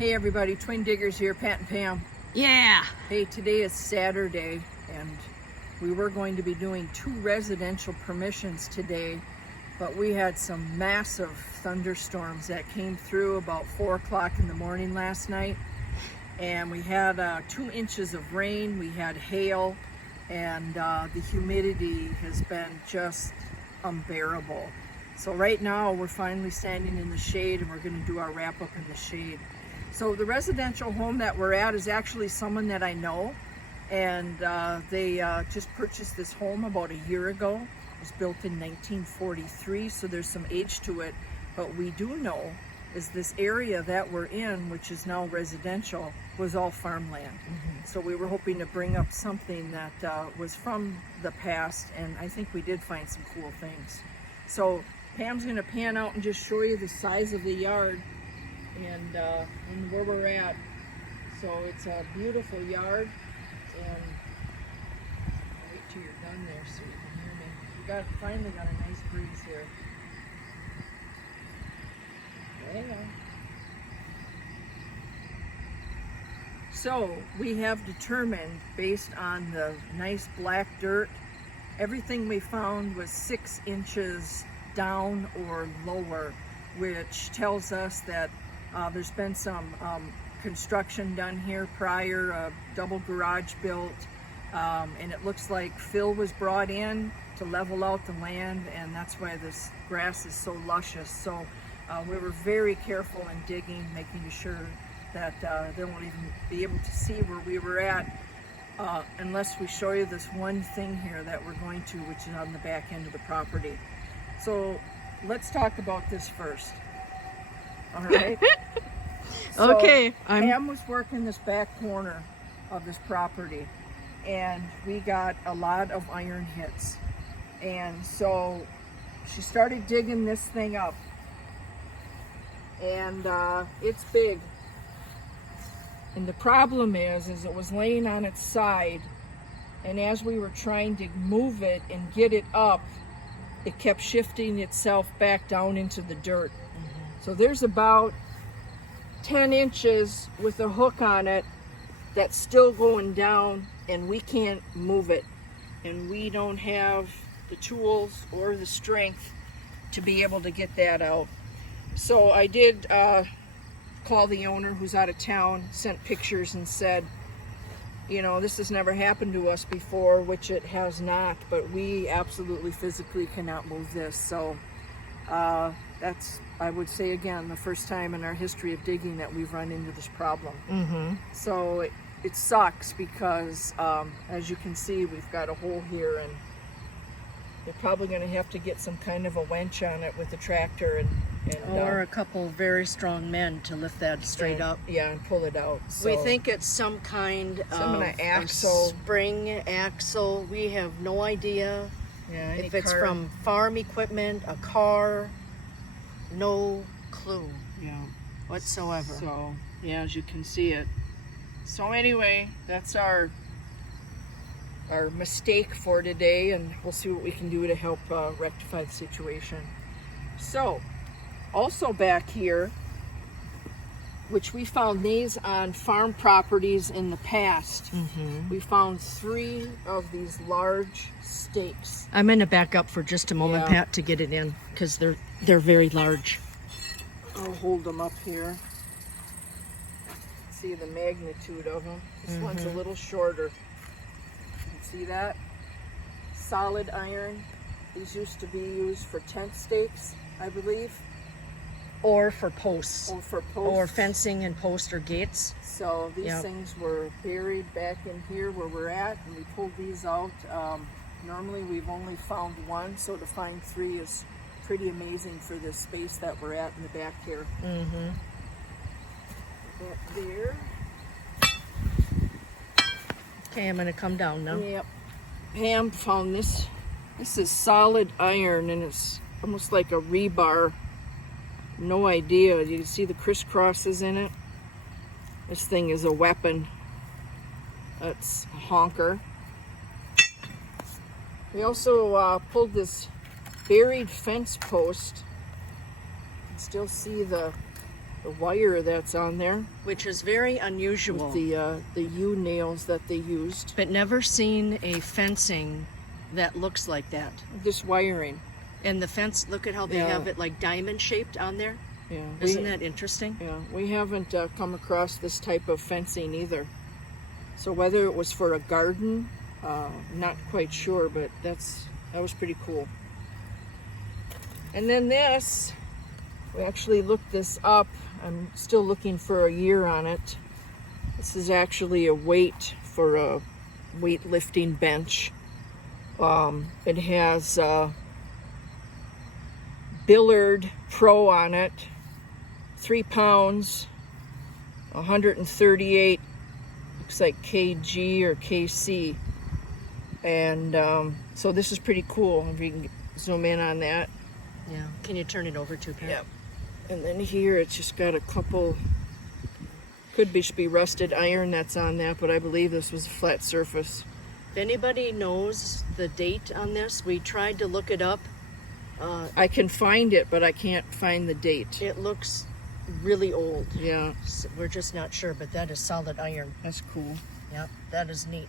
Hey everybody, Twin Diggers here, Pat and Pam. Yeah. Hey, today is Saturday and we were going to be doing 2 residential permissions today, but we had some massive thunderstorms that came through about 4 o'clock in the morning last night. And we had 2 inches of rain, we had hail, and the humidity has been just unbearable. So right now we're finally standing in the shade and we're going to do our wrap up in the shade. So the residential home that we're at is actually someone that I know, and they just purchased this home about a year ago. It was built in 1943, so there's some age to it. But we do know is this area that we're in, which is now residential, was all farmland. So we were hoping to bring up something that was from the past, and I think we did find some cool things. So Pam's gonna pan out and just show you the size of the yard and where we're at. So it's a beautiful yard, and wait till you're done there so you can hear me. We finally got a nice breeze here. Hang on. So we have determined, based on the nice black dirt, everything we found was 6 inches down or lower, which tells us that there's been some construction done here prior, a double garage built, and it looks like fill was brought in to level out the land, and that's why this grass is so luscious. So we were very careful in digging, making sure that they won't even be able to see where we were at unless we show you this one thing here that we're going to, which is on the back end of the property. So let's talk about this first. All right. So Okay. Pam was working this back corner of this property, and we got a lot of iron hits. And so she started digging this thing up, and it's big. And the problem is it was laying on its side, and as we were trying to move it and get it up, it kept shifting itself back down into the dirt. So there's about 10 inches with a hook on it that's still going down, and we can't move it. And we don't have the tools or the strength to be able to get that out. So I did call the owner, who's out of town, sent pictures and said, you know, this has never happened to us before, which it has not, but we absolutely physically cannot move this. So that's, I would say again, the first time in our history of digging that we've run into this problem. So it sucks because as you can see, we've got a hole here, and they're probably going to have to get some kind of a winch on it with the tractor and or a couple of very strong men to lift that straight up. Yeah, and pull it out. So We think it's some kind of axle. spring axle. We have no idea yeah, if it's from farm equipment, a car. No clue whatsoever. So yeah, as you can see it. So anyway, that's our mistake for today, and we'll see what we can do to help rectify the situation. So also back here, which we found these on farm properties in the past, we found 3 of these large stakes. I'm going to back up for just a moment, Yeah. Pat, to get it in, because they're very large. I'll hold them up here. See the magnitude of them. This one's a little shorter. You can see that? Solid iron. These used to be used for tent stakes, I believe. Or for posts. Or for posts. Or fencing and post or gates. So these things were buried back in here where we're at, and we pulled these out. Normally we've only found 1, so to find 3 is pretty amazing for this space that we're at in the back here. Back there. Okay, I'm going to come down now. Yep. Pam found this. This is solid iron, and it's almost like a rebar. No idea. You can see the crisscrosses in it. This thing is a weapon. That's a honker. We also pulled this buried fence post. You can still see the the wire that's on there which is very unusual. with the U nails that they used. But never seen a fencing that looks like that. This wiring. And the fence, look at how they Yeah. have it like diamond shaped on there. Yeah. Isn't that interesting? Yeah, we haven't come across this type of fencing either. So whether it was for a garden, not quite sure, but that was pretty cool. And then this, we actually looked this up. I'm still looking for a year on it. This is actually a weight for a weightlifting bench. It has Billard Pro on it, 3 pounds, 138, looks like kg or kc. And so this is pretty cool. If you can zoom in on that. Yeah. Can you turn it over to Pat? Yep. And then here it's just got a couple, could be rusted iron that's on that, but I believe this was a flat surface. If anybody knows the date on this, we tried to look it up. I can find it, but I can't find the date. It looks really old. Yeah, We're just not sure, but that is solid iron. that's cool. Yeah, that is neat.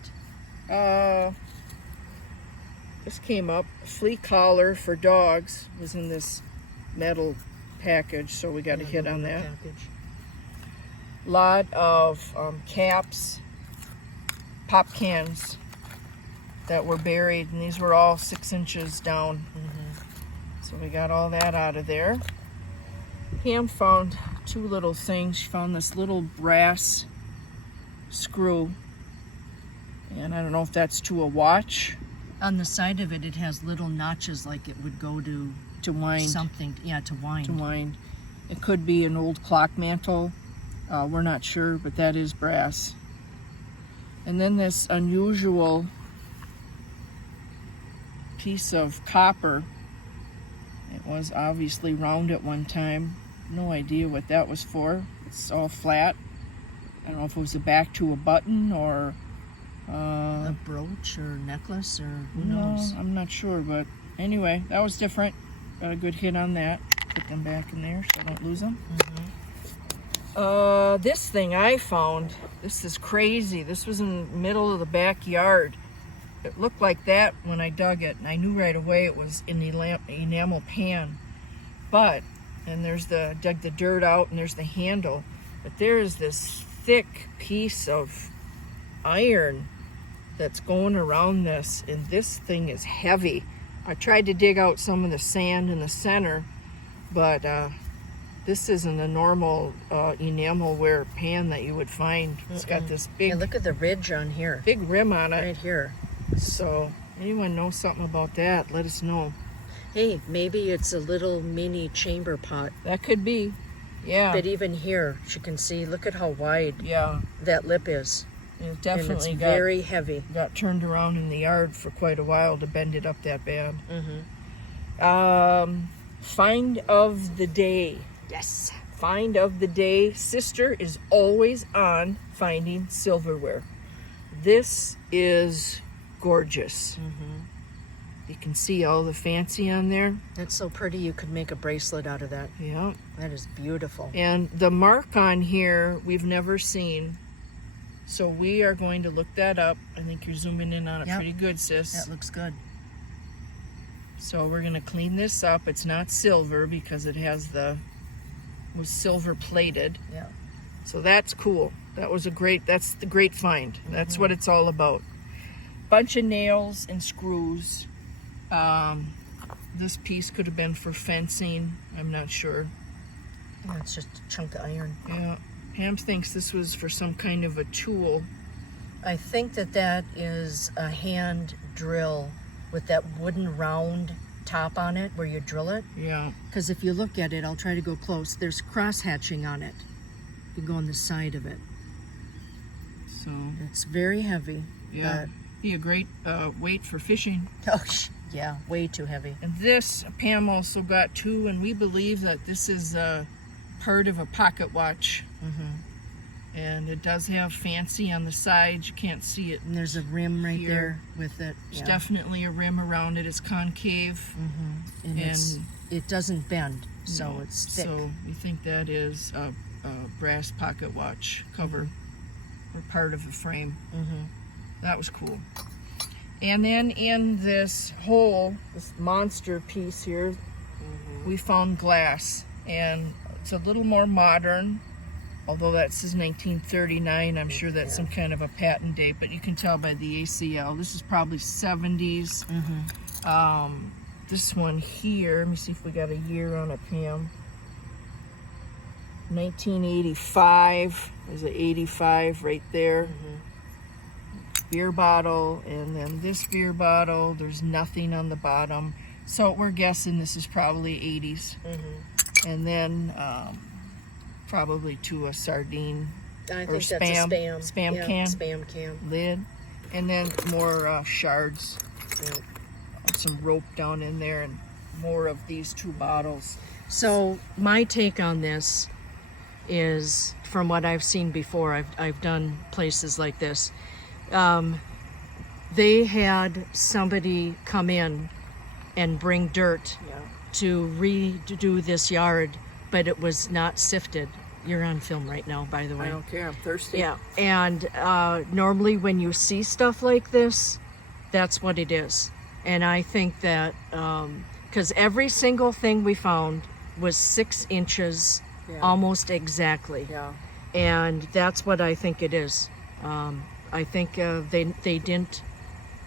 This came up. Flea collar for dogs was in this metal package, so we got a hit on that. Package. Lot of caps, pop cans that were buried, and these were all 6 inches down. So we got all that out of there. Pam found 2 little things. She found this little brass screw, and I don't know if that's to a watch. On the side of it, it has little notches like it would go to wind. something. Yeah, to wind. To wind. It could be an old clock mantle. We're not sure, but that is brass. And then this unusual piece of copper. It was obviously round at one time. No idea what that was for. It's all flat. I don't know if it was the back to a button or A brooch or necklace or who no, knows. I'm not sure, but anyway, that was different. Got a good hit on that. Put them back in there so I don't lose them. This thing I found, this is crazy. This was in the middle of the backyard. It looked like that when I dug it, and I knew right away it was in the enamel pan. But, and dug the dirt out, and there's the handle. But there is this thick piece of iron that's going around this, and this thing is heavy. I tried to dig out some of the sand in the center, but this isn't a normal enamelware pan that you would find. It's got this Yeah, big, look at the ridge on here. big rim on it. Right here. So, anyone knows something about that, let us know. Hey, maybe it's a little mini chamber pot. That could be. Yeah. But even here, you can see, look at how wide Yeah. that lip is. It And definitely it's got, very heavy. got turned around in the yard for quite a while to bend it up that bad. Find of the day. Yes. Find of the day. Sister is always on finding silverware. This is gorgeous. You can see all the fancy on there. That's so pretty. You could make a bracelet out of that. Yeah. That is beautiful. And the mark on here we've never seen. So we are going to look that up. I think you're zooming in on it Yep. pretty good, sis. That looks good. So we're going to clean this up. It's not silver because it was silver plated. Yeah. So that's cool. That's the great find. That's what it's all about. Bunch of nails and screws. This piece could have been for fencing. I'm not sure. Yeah, it's just a chunk of iron. Yeah. Pam thinks this was for some kind of a tool. I think that is a hand drill with that wooden round top on it where you drill it. Yeah. Because if you look at it, I'll try to go close. There's cross hatching on it. You go on the side of it. So, It's very heavy. yeah. Be a great weight for fishing. But, yeah, way too heavy. And this, Pam also got 2, and we believe that this is part of a pocket watch. And it does have fancy on the sides. You can't see it. And there's a rim right Here. there with it. There's Yeah. definitely a rim around it. It's concave. And it doesn't bend. so No. it's thick. So we think that is a brass pocket watch cover or part of the frame. Mm-hmm. That was cool. And then in this hole, this monster piece here, we found glass, and it's a little more modern, although that says 1939. I'm sure that's some kind of a patent date, but you can tell by the ACL. This is probably 70s. This one here, let me see if we got a year on it, Pam. 1985. There's an 85 right there. Beer bottle, and then this beer bottle, there's nothing on the bottom. So we're guessing this is probably 80s. And then probably to a sardine I or think spam, that's a spam yeah, can spam can. lid. And then more shards, Yeah. some rope down in there, and more of these two bottles. So my take on this is, from what I've seen before, I've done places like this. They had somebody come in and bring dirt Yeah. to redo this yard, but it was not sifted. You're on film right now, by the way. I don't care, I'm thirsty. Yeah, and normally when you see stuff like this, that's what it is. And I think that, because every single thing we found was 6 inches, Yeah. almost exactly. Yeah. And that's what I think it is. I think they didn't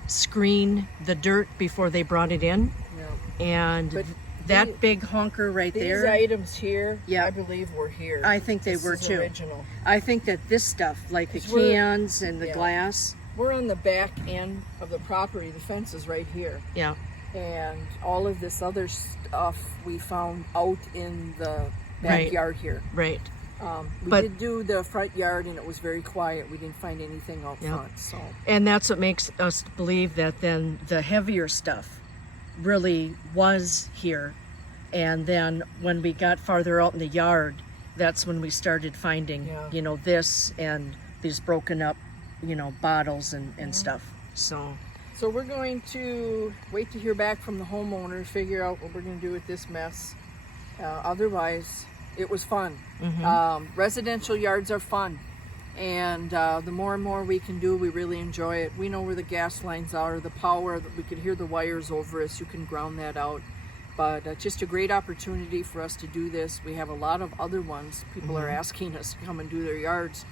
screen the dirt before they brought it in. Yeah. And But that the- big honker right These there, items here, Yeah. I believe were here. I think they This were is too. Original. I think that this stuff, like the 'Cause we're- cans and the yeah. glass, We're on the back end of the property. The fence is right here. yeah, And all of this other stuff we found out in the Right. backyard here. right. We But- did do the front yard, and it was very quiet. We didn't find anything out Yeah. front. So And that's what makes us believe that then the heavier stuff really was here. And then when we got farther out in the yard, that's when we started finding, Yeah. this and these broken up, bottles and stuff. So, So we're going to wait to hear back from the homeowner, figure out what we're going to do with this mess. Otherwise, it was fun. Residential yards are fun. And the more and more we can do, we really enjoy it. We know where the gas lines are, the power, we could hear the wires over us. You can ground that out. But just a great opportunity for us to do this. We have a lot of other ones. People are asking us to come and do their yards.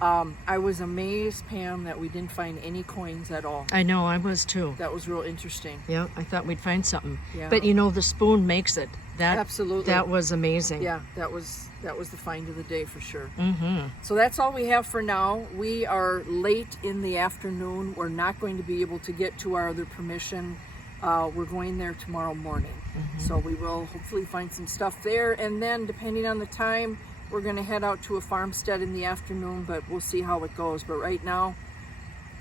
I was amazed, Pam, that we didn't find any coins at all. I know, I was too. That was real interesting. Yeah, I thought we'd find something. Yeah. But the spoon makes it. That Absolutely. That was amazing. Yeah, that was the find of the day for sure. Mm-hmm. So that's all we have for now. We are late in the afternoon. We're not going to be able to get to our other permission. We're going there tomorrow morning. So we will hopefully find some stuff there. And then depending on the time, we're going to head out to a farmstead in the afternoon, but we'll see how it goes. But right now,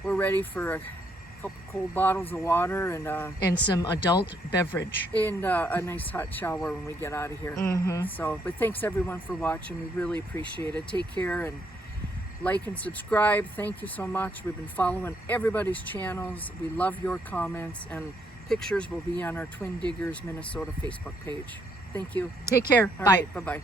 we're ready for a couple cold bottles of water And some adult beverage. and a nice hot shower when we get out of here. So, but thanks everyone for watching. We really appreciate it. Take care and like and subscribe. Thank you so much. We've been following everybody's channels. We love your comments, and pictures will be on our Twin Diggers Minnesota Facebook page. Thank you. Take care. All Bye. right, bye-bye.